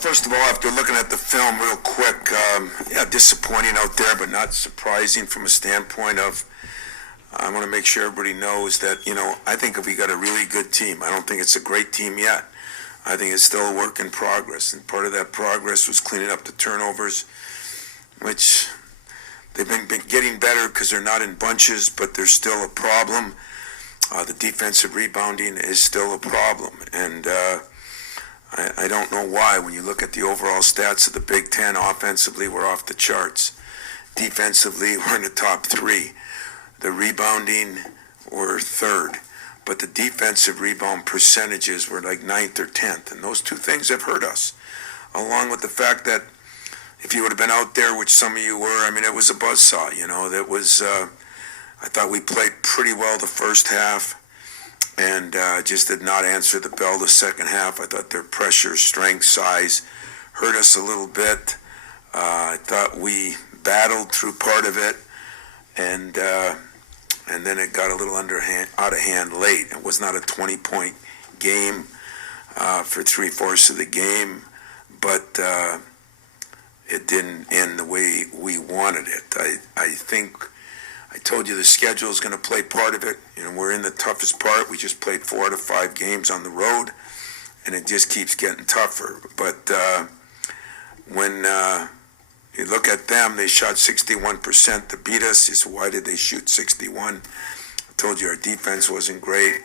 first of all, after looking at the film real quick, yeah, disappointing out there, but not surprising from a standpoint of, I want to make sure everybody knows that, I think if we got a really good team, I don't think it's a great team yet. I think it's still a work in progress, and part of that progress was cleaning up the turnovers, which they've been getting better because they're not in bunches, but there's still a problem. The defensive rebounding is still a problem, and I don't know why. When you look at the overall stats of the Big Ten, offensively, we're off the charts. Defensively, we're in the top three. The rebounding, we're third. But the defensive rebound percentages were like 9th or 10th. And those two things have hurt us, along with the fact that if you would have been out there, which some of you were, it was a buzzsaw. That was, I thought we played pretty well the first half. And just did not answer the bell the second half. I thought their pressure, strength, size hurt us a little bit. I thought we battled through part of it, and then it got a little out of hand late. It was not a 20-point game for 3/4 of the game, but it didn't end the way we wanted it. I think I told you the schedule is going to play part of it. We're in the toughest part. We just played 4 out of 5 games on the road, and it just keeps getting tougher. But when you look at them, they shot 61% to beat us. You say, why did they shoot 61? I told you our defense wasn't great,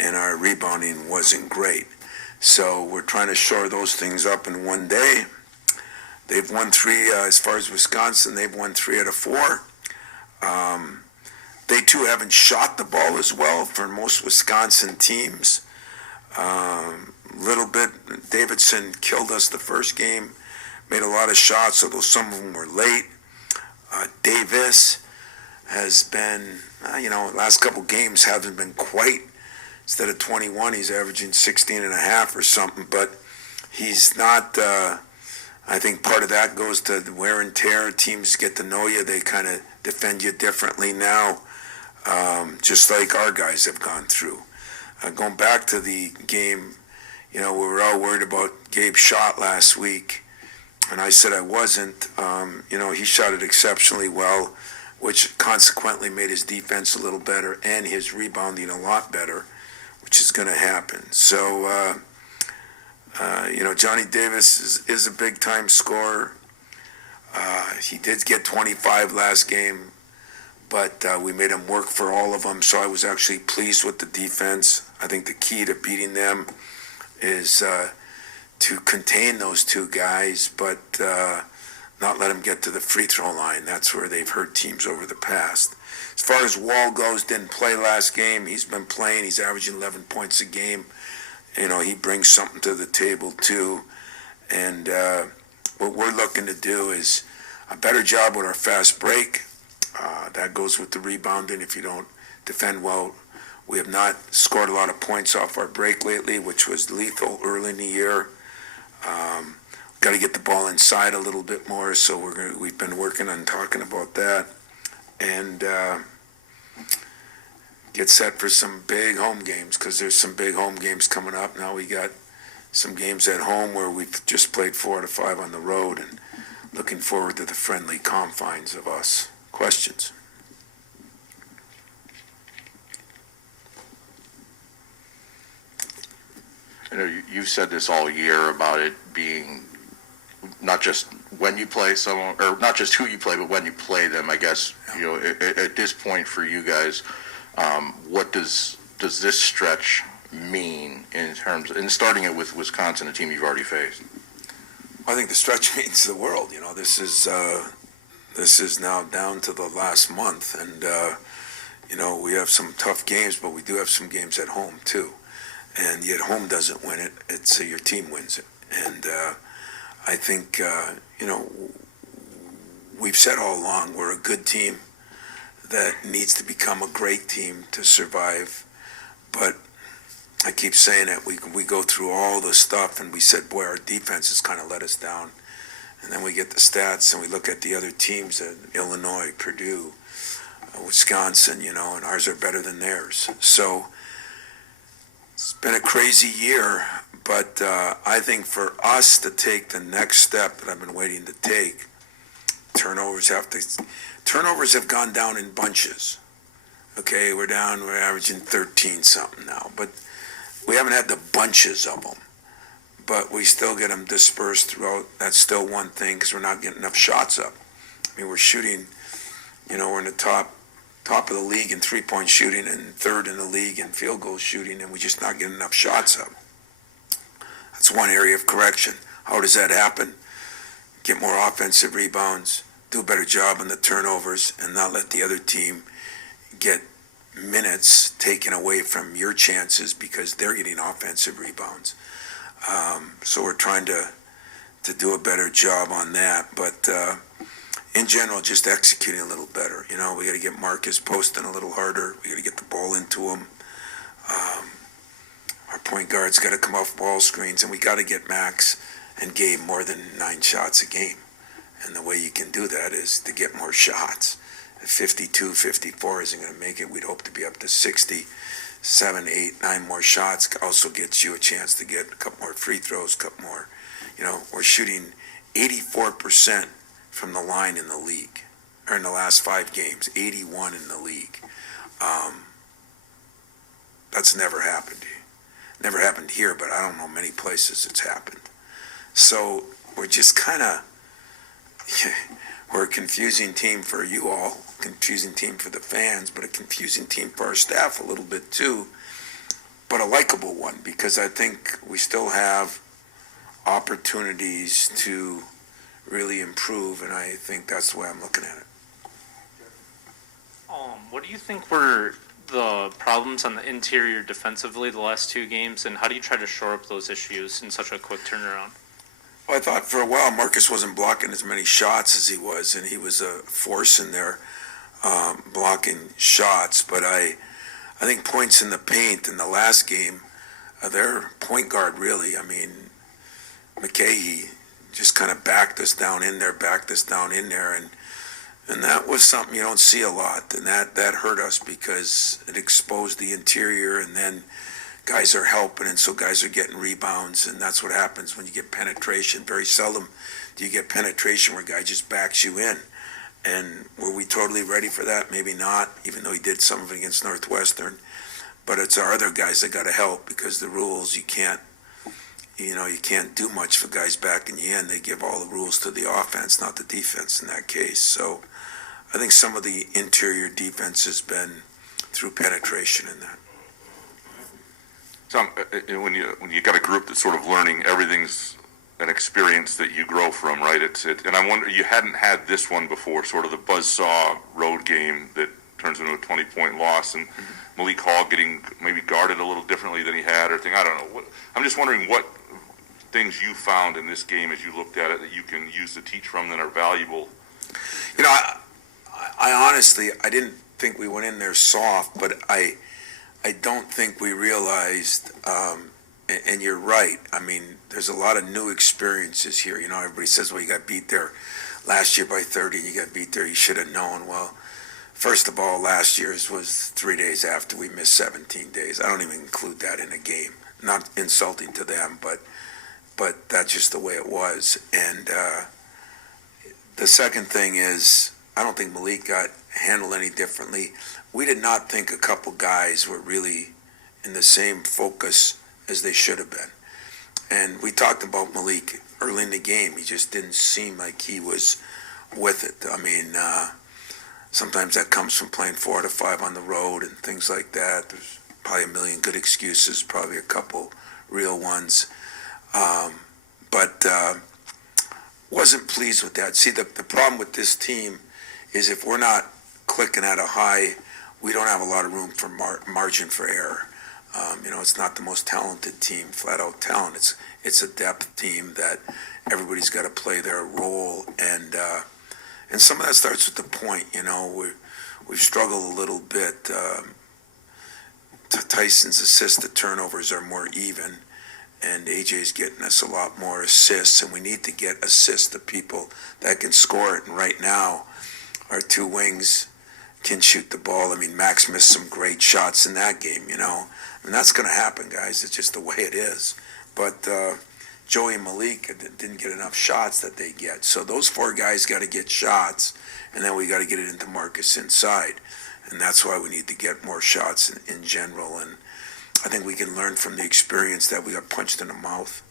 and our rebounding wasn't great. So we're trying to shore those things up in one day. They've won 3, as far as Wisconsin, they've won 3 out of 4. They too haven't shot the ball as well for most Wisconsin teams. Little bit, Davidson killed us the first game, made a lot of shots, although some of them were late. Davis has been, last couple games haven't been quite. Instead of 21, he's averaging 16 and a half or something, but he's not, I think part of that goes to the wear and tear. Teams get to know you. They kind of defend you differently now, just like our guys have gone through. Going back to the game, we were all worried about Gabe's shot last week, and I said I wasn't. He shot it exceptionally well, which consequently made his defense a little better and his rebounding a lot better, which is going to happen. So, Johnny Davis is a big-time scorer. He did get 25 last game, but we made him work for all of them, so I was actually pleased with the defense. I think the key to beating them is to contain those two guys, but not let them get to the free throw line. That's where they've hurt teams over the past. As far as Wall goes, didn't play last game. He's been playing. He's averaging 11 points a game. He brings something to the table too. And what we're looking to do is a better job with our fast break. That goes with the rebounding. If you don't defend well, we have not scored a lot of points off our break lately, which was lethal early in the year. Got to get the ball inside a little bit more, so we've been working on talking about that. And get set for some big home games, because there's some big home games coming up. Now we got some games at home where we've just played 4 out of 5 on the road, and looking forward to the friendly confines of us. Questions? You've said this all year about it being not just when you play someone, or not just who you play, but when you play them. I guess at this point for you guys, what does this stretch mean in terms, and starting it with Wisconsin, a team you've already faced? I think the stretch means the world. This is now down to the last month, and we have some tough games, but we do have some games at home too. And yet home doesn't win it; it's your team wins it. And I think we've said all along we're a good team that needs to become a great team to survive. But I keep saying it. We go through all the stuff, and we said, boy, our defense has kind of let us down. And then we get the stats, and we look at the other teams, Illinois, Purdue, Wisconsin, and ours are better than theirs. So It's been a crazy year, but I think for us to take the next step that I've been waiting to take, turnovers have gone down in bunches. Okay, we're averaging 13 something now, but we haven't had the bunches of them. But we still get them dispersed throughout. That's still one thing because we're not getting enough shots up. I mean, we're shooting, we're in the top of the league in three-point shooting and third in the league in field goal shooting, and we're just not getting enough shots up. That's one area of correction. How does that happen? Get more offensive rebounds, do a better job on the turnovers, and not let the other team get minutes taken away from your chances because they're getting offensive rebounds. So we're trying to do a better job on that, but in general, just executing a little better. We got to get Marcus posting a little harder. We got to get the ball into him. Our point guard's got to come off ball screens, and we got to get Max and Gabe more than 9 shots a game. And the way you can do that is to get more shots. 52, 54 isn't going to make it. We'd hope to be up to 60. 7, 8, 9 more shots also gets you a chance to get a couple more free throws, a couple more. We're shooting 84% from the line in the league, or in the last 5 games, 81 in the league. That's never happened. Never happened here, but I don't know many places it's happened. So we're just kind of, we're a confusing team for you all, confusing team for the fans, but a confusing team for our staff a little bit too, but a likable one because I think we still have opportunities to really improve, and I think that's the way I'm looking at it. What do you think were the problems on the interior defensively the last 2 games, and how do you try to shore up those issues in such a quick turnaround? Well, I thought for a while Marcus wasn't blocking as many shots as he was, and he was a force in there blocking shots. But I think points in the paint in the last game, their point guard really, McKay just kind of backed us down in there, and that was something you don't see a lot, and that hurt us because it exposed the interior, and then guys are helping, and so guys are getting rebounds, and that's what happens when you get penetration. Very seldom do you get penetration where a guy just backs you in. And were we totally ready for that? Maybe not, even though he did some of it against Northwestern. But it's our other guys that got to help because the rules, you can't do much for guys backing you in. They give all the rules to the offense, not the defense in that case. So I think some of the interior defense has been through penetration in that. Tom, when you got a group that's sort of learning, everything's an experience that you grow from, right? And I wonder, you hadn't had this one before, sort of the buzzsaw road game that turns into a 20-point loss, and Malik Hall getting maybe guarded a little differently than he had, or thing. I don't know. I'm just wondering what things you found in this game as you looked at it that you can use to teach from that are valuable. I honestly, I didn't think we went in there soft, but I don't think we realized, and you're right, there's a lot of new experiences here. Everybody says, well, you got beat there last year by 30 and you got beat there, you should have known. Well, first of all, last year's was 3 days after we missed 17 days. I don't even include that in a game. Not insulting to them, but that's just the way it was. And the second thing is, I don't think Malik got handled any differently. We did not think a couple guys were really in the same focus as they should have been. And we talked about Malik early in the game. He just didn't seem like he was with it. Sometimes that comes from playing 4 out of 5 on the road and things like that. There's probably a million good excuses, probably a couple real ones. But wasn't pleased with that. See, the problem with this team is if we're not clicking at a high, we don't have a lot of room for margin for error. It's not the most talented team, flat out talent. It's a depth team that everybody's got to play their role, and some of that starts with the point. We've struggled a little bit. Tyson's assist to turnovers are more even, and AJ's getting us a lot more assists, and we need to get assists to people that can score it. And right now, our 2 wings can shoot the ball. I mean, Max missed some great shots in that game, you know. I mean, that's going to happen, guys. It's just the way it is. But Joey and Malik didn't get enough shots that they get. So those four guys got to get shots, and then we got to get it into Marcus inside. And that's why we need to get more shots in general. And I think we can learn from the experience that we got punched in the mouth.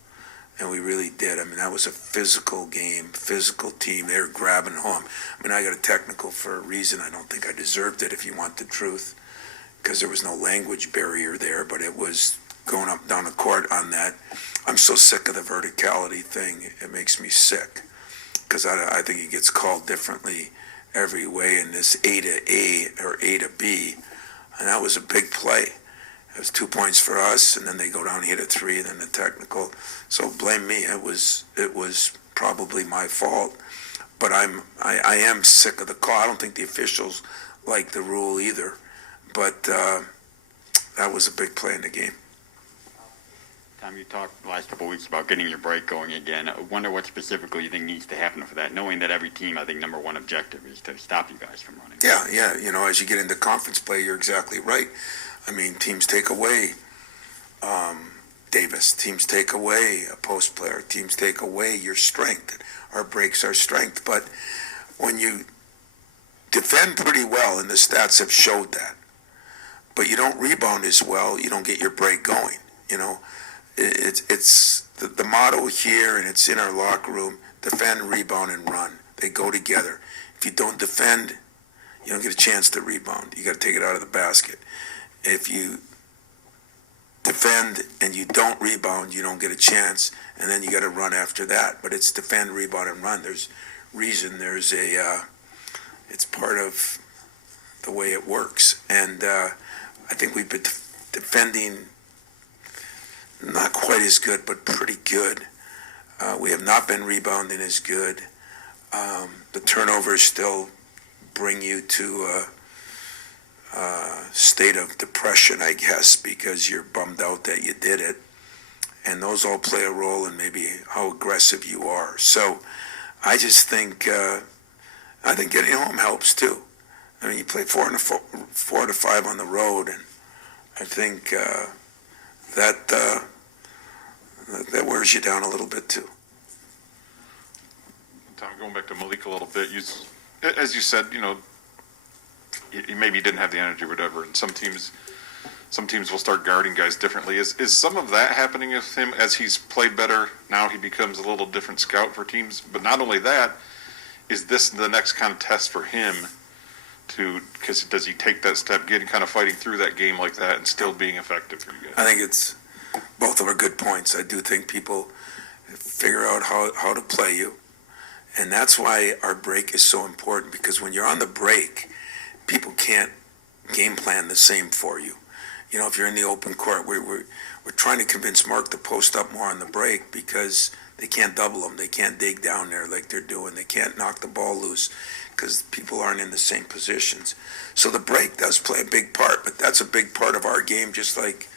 And we really did. I mean, that was a physical game, physical team. They were grabbing home. I mean, I got a technical for a reason. I don't think I deserved it, if you want the truth, because there was no language barrier there, but it was going up down the court on that. I'm so sick of the verticality thing. It makes me sick, because I think it gets called differently every way in this A to A or A to B, and that was a big play. It was 2 points for us, and then they go down and hit a three, and then the technical. So blame me. It was probably my fault, but I am sick of the call. I don't think the officials like the rule either, but that was a big play in the game. Tom, you talked the last couple of weeks about getting your break going again. I wonder what specifically you think needs to happen for that, knowing that every team, I think, number one objective is to stop you guys from running. Yeah. You know, as you get into conference play, you're exactly right. I mean, teams take away Davis. Teams take away a post player. Teams take away your strength. Our breaks are strength. But when you defend pretty well, and the stats have showed that, but you don't rebound as well, you don't get your break going. You know, it's the motto here, and it's in our locker room: defend, rebound, and run. They go together. If you don't defend, you don't get a chance to rebound. You got to take it out of the basket. If you defend and you don't rebound, you don't get a chance, and then you got to run after that. But it's defend, rebound, and run. There's reason. There's it's part of the way it works, and I think we've been defending not quite as good, but pretty good. We have not been rebounding as good. The turnovers still bring you to state of depression, I guess, because you're bummed out that you did it, and those all play a role in maybe how aggressive you are. So I just think getting home helps too. I mean, you play 4 out of 5 on the road, and I think that wears you down a little bit too. Tom, going back to Malik a little bit, as you said, you know, maybe he didn't have the energy or whatever, and some teams will start guarding guys differently. Is some of that happening with him as he's played better? Now he becomes a little different scout for teams. But not only that, is this the next kind of test for him because does he take that step, getting kind of fighting through that game like that and still being effective for you guys? I think it's both of our good points. I do think people figure out how to play you, and that's why our break is so important, because when you're on the break, people can't game plan the same for you. You know, if you're in the open court, we're trying to convince Mark to post up more on the break because they can't double him. They can't dig down there like they're doing. They can't knock the ball loose because people aren't in the same positions. So the break does play a big part, but that's a big part of our game, just like,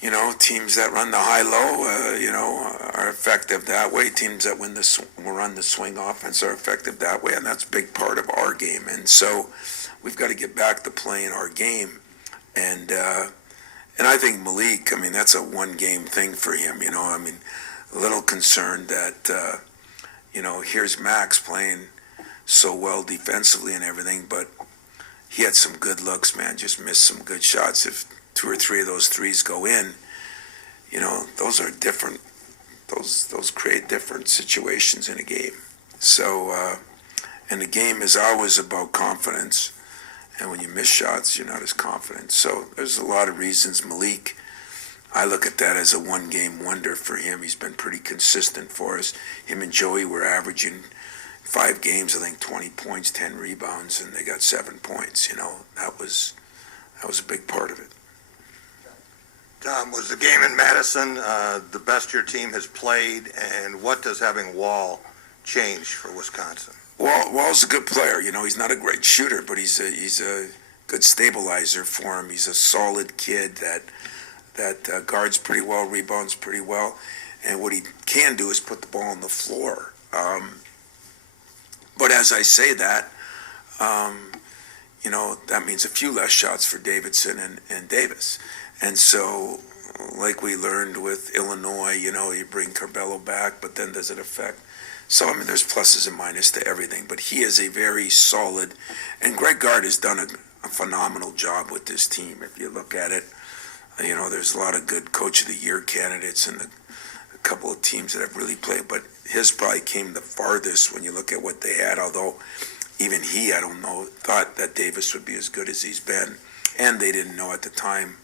you know, teams that run the high-low, you know, are effective that way. Teams that run the swing offense are effective that way, and that's a big part of our game. And so we've got to get back to playing our game. And I think Malik, I mean, that's a one-game thing for him, you know. I mean, a little concerned that, you know, here's Max playing so well defensively and everything, but he had some good looks, man, just missed some good shots. If 2 or 3 of those threes go in, you know, those are different. Those create different situations in a game. So, and the game is always about confidence. And when you miss shots, you're not as confident. So there's a lot of reasons. Malik, I look at that as a one-game wonder for him. He's been pretty consistent for us. Him and Joey were averaging 5 games, I think 20 points, 10 rebounds, and they got 7 points. You know, that was a big part of it. Tom, was the game in Madison the best your team has played, and what does having Wall change for Wisconsin? Wall's a good player. You know, he's not a great shooter, but he's a good stabilizer for him. He's a solid kid that guards pretty well, rebounds pretty well, and what he can do is put the ball on the floor. But as I say that, that means a few less shots for Davidson and Davis. And so, like we learned with Illinois, you bring Carbello back, but then does it affect? So, I mean, there's pluses and minuses to everything, but he is a very solid, and Greg Gard has done a phenomenal job with this team. If you look at it, there's a lot of good Coach of the Year candidates and a couple of teams that have really played, but his probably came the farthest when you look at what they had, although even he, I don't know, thought that Davis would be as good as he's been. And they didn't know at the time,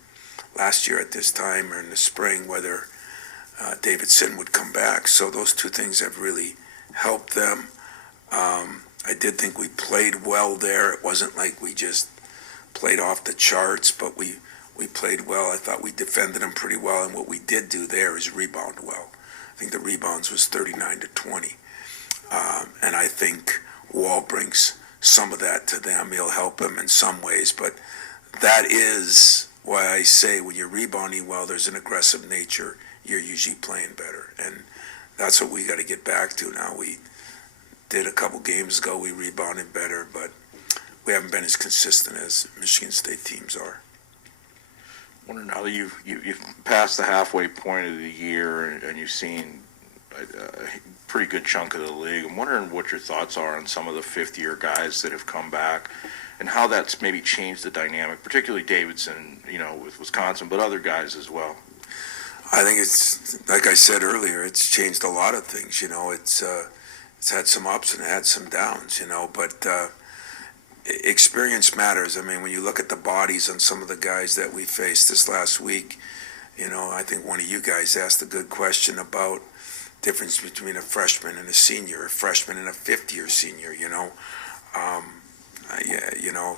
last year at this time or in the spring, whether Davidson would come back. So those two things have really helped them. I did think we played well there. It wasn't like we just played off the charts, but we played well. I thought we defended them pretty well. And what we did do there is rebound well. I think the rebounds was 39-20. And I think Wall brings some of that to them. He'll help them in some ways, but that is why I say when you're rebounding well, there's an aggressive nature. You're usually playing better, and that's what we got to get back to now. We did a couple games ago. We rebounded better, but we haven't been as consistent as Michigan State teams are. Wonder now that you've passed the halfway point of the year and you've seen a pretty good chunk of the league. I'm wondering what your thoughts are on some of the fifth-year guys that have come back and how that's maybe changed the dynamic, particularly Davidson, with Wisconsin, but other guys as well. I think it's, like I said earlier, it's changed a lot of things. It's had some ups and it had some downs, but experience matters. I mean, when you look at the bodies on some of the guys that we faced this last week, I think one of you guys asked a good question about difference between a freshman and a senior, a freshman and a fifth-year senior.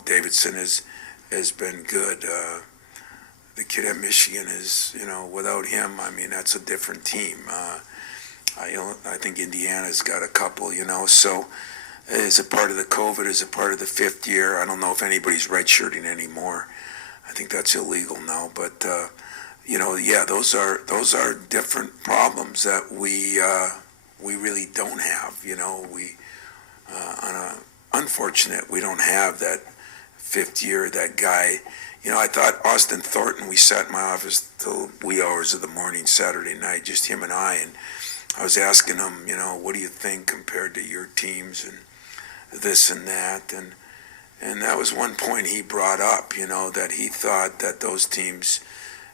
Davidson has been good. The kid at Michigan is, without him, I mean, that's a different team. I think Indiana's got a couple, so is it part of the COVID? Is it part of the fifth year? I don't know if anybody's redshirting anymore. I think that's illegal now, but those are different problems that we really don't have. Unfortunate we don't have that fifth year, that guy. I thought Austin Thornton, we sat in my office till wee hours of the morning Saturday night, just him and I was asking him, what do you think compared to your teams and this and that, and that was one point he brought up, that he thought that those teams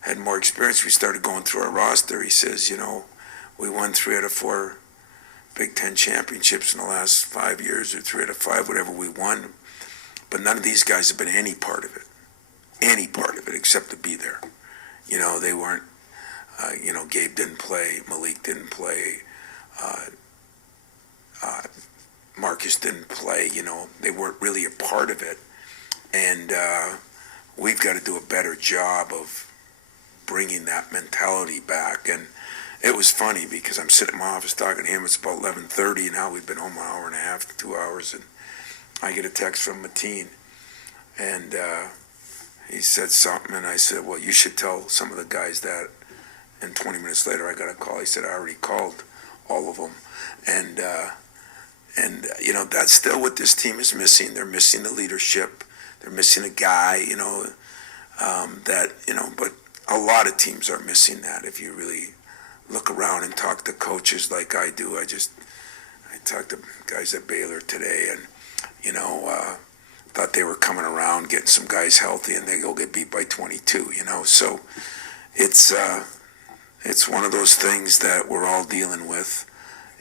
had more experience. We started going through our roster. He says, we won 3 out of 4 Big Ten championships in the last 5 years, or 3 out of 5, whatever we won, but none of these guys have been any part of it except to be there. They weren't, Gabe didn't play, Malik didn't play, Marcus didn't play, they weren't really a part of it. And we've got to do a better job of bringing that mentality back. And it was funny because I'm sitting in my office talking to him. It's about 11:30 now. We've been home an hour and a half, 2 hours, and I get a text from Mateen, and he said something, and I said, well, you should tell some of the guys that. And 20 minutes later, I got a call. He said, I already called all of them. And that's still what this team is missing. They're missing the leadership. They're missing a guy, but a lot of teams are missing that. If you really look around and talk to coaches like I do, I talked to guys at Baylor today, and, thought they were coming around, getting some guys healthy, and they go get beat by 22, So it's one of those things that we're all dealing with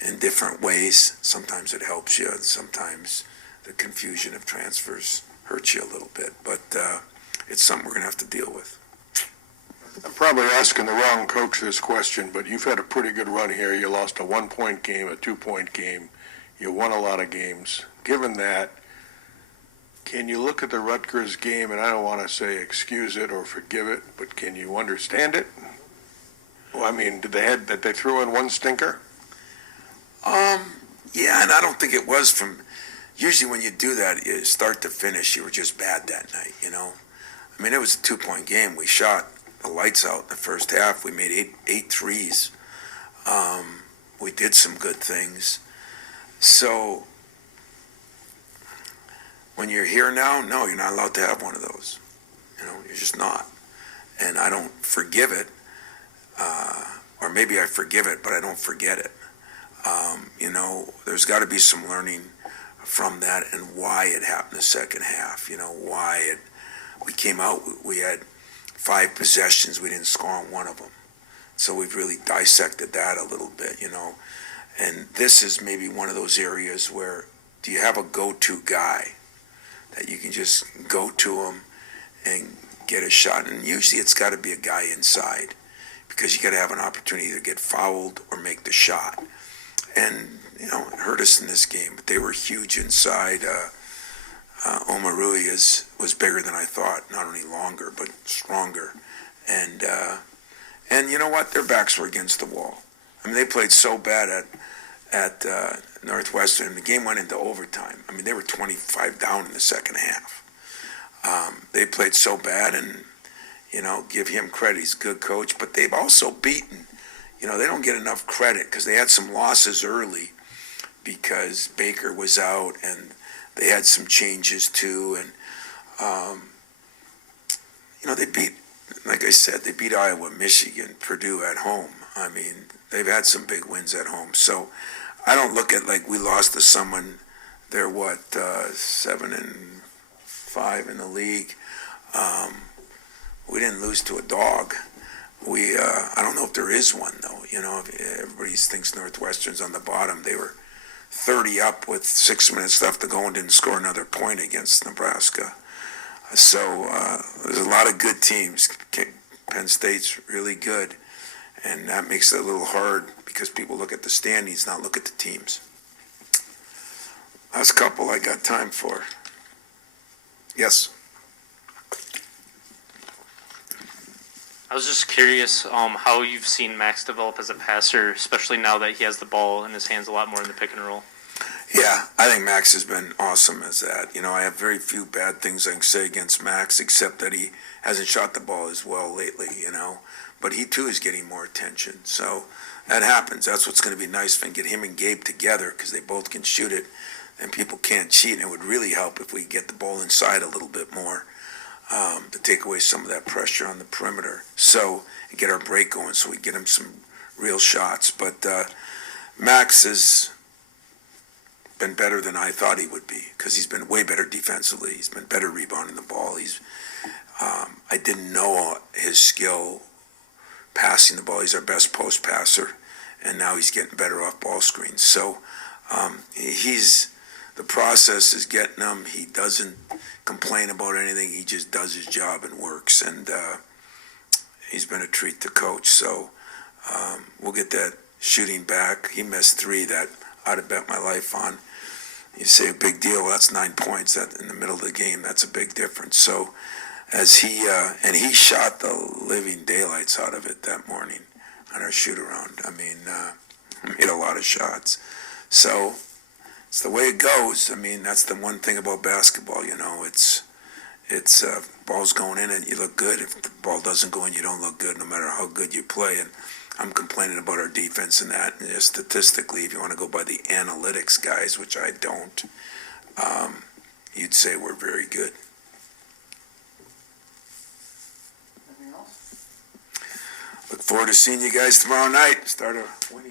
in different ways. Sometimes it helps you, and sometimes the confusion of transfers hurts you a little bit. But it's something we're going to have to deal with. I'm probably asking the wrong coach this question, but you've had a pretty good run here. You lost a 1-point game, a 2-point game. You won a lot of games. Given that, can you look at the Rutgers game, and I don't want to say excuse it or forgive it, but can you understand it? Well, I mean, did they throw in one stinker? Yeah, and I don't think it was from. Usually, when you do that, start to finish, you were just bad that night. I mean, it was a 2-point game. We shot the lights out in the first half. We made eight threes. We did some good things. So When you're here now, no, you're not allowed to have one of those. You're just not. And I don't forgive it, or maybe I forgive it, but I don't forget it. There's got to be some learning from that and why it happened the second half. We came out, we had 5 possessions, we didn't score on one of them. So we've really dissected that a little bit, And this is maybe one of those areas where, do you have a go-to guy that you can just go to him and get a shot? And usually it's got to be a guy inside, because you got to have an opportunity to get fouled or make the shot. And, it hurt us in this game, but they were huge inside. Omarui was bigger than I thought, not only longer, but stronger. And you know what? Their backs were against the wall. I mean, they played so bad at Northwestern. The game went into overtime. I mean, they were 25 down in the second half. They played so bad, and, give him credit. He's a good coach, but they've also beaten. They don't get enough credit because they had some losses early because Baker was out, and they had some changes too. And, they beat, like I said, they beat Iowa, Michigan, Purdue at home. I mean, they've had some big wins at home. So I don't look at like we lost to someone. They're 7-5 in the league. We didn't lose to a dog. I don't know if there is one though. Everybody thinks Northwestern's on the bottom. They were 30 up with 6 minutes left to go and didn't score another point against Nebraska. So there's a lot of good teams. Penn State's really good, and that makes it a little hard because people look at the standings, not look at the teams. Last couple I got time for. Yes. I was just curious how you've seen Max develop as a passer, especially now that he has the ball in his hands a lot more in the pick and roll. Yeah, I think Max has been awesome as that. I have very few bad things I can say against Max, except that he hasn't shot the ball as well lately, But he, too, is getting more attention. So that happens. That's what's going to be nice if I can get him and Gabe together, because they both can shoot it, and people can't cheat. And it would really help if we get the ball inside a little bit more. To take away some of that pressure on the perimeter, and get our break going, so we get him some real shots. But Max has been better than I thought he would be, because he's been way better defensively. He's been better rebounding the ball. I didn't know his skill passing the ball. He's our best post passer, and now he's getting better off ball screens. So the process is getting him. He doesn't complain about anything. He just does his job and works, and he's been a treat to coach. So we'll get that shooting back. He missed 3 that I'd have bet my life on. You say a big deal. Well, that's 9 points. That in the middle of the game, that's a big difference. So as he shot the living daylights out of it that morning on our shoot around. I mean, made a lot of shots. So it's the way it goes. I mean, that's the one thing about basketball, it's ball's going in and you look good. If the ball doesn't go in, you don't look good, no matter how good you play. And I'm complaining about our defense and that. And just statistically, if you want to go by the analytics guys, which I don't, you'd say we're very good. Look forward to seeing you guys tomorrow night. Start a win.